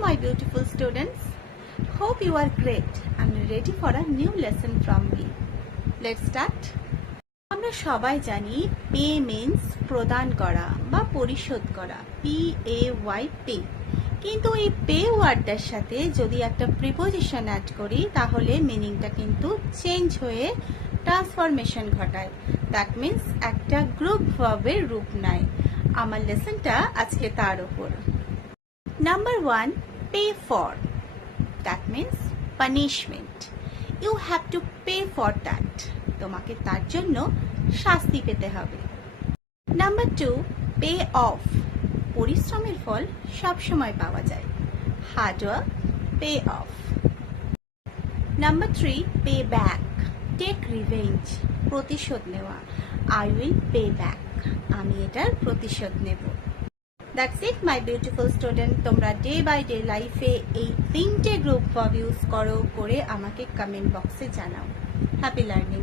my beautiful students. Hope you are great and ready for a new lesson from me. Let's start. আমরা সবাই জানি pay means প্রদান করা বা পরিশোধ করা, PAY পে। কিন্তু এই পে ওয়ার্ডটার সাথে যদি একটা প্রিপোজিশন অ্যাড করি তাহলে মিনিংটা কিন্তু চেঞ্জ হয়ে ট্রান্সফরমেশন ঘটায়। দ্যাট মিন্স একটা গ্রুপ ভার্বের রূপ নেয়। আমার লেসনটা আজকে তার উপর। Number 1, pay for. That means punishment. You have to pay for that. তোমাকে তার জন্য শাস্তি পেতে হবে। Number 2, pay off. পরিশ্রমের ফল সবসময় পাওয়া যায়। Hard work, pay off. Number 3, pay back. Take revenge, প্রতিশোধ নেওয়া। I will pay back. আমি এটার প্রতিশোধ নেব। That's it my beautiful student. তোমরা ডে বাই ডে লাইফে এই 3টে গ্রুপ ভার্ব ইউজ করে আমাকে কমেন্ট বক্সে জানাও। Happy learning.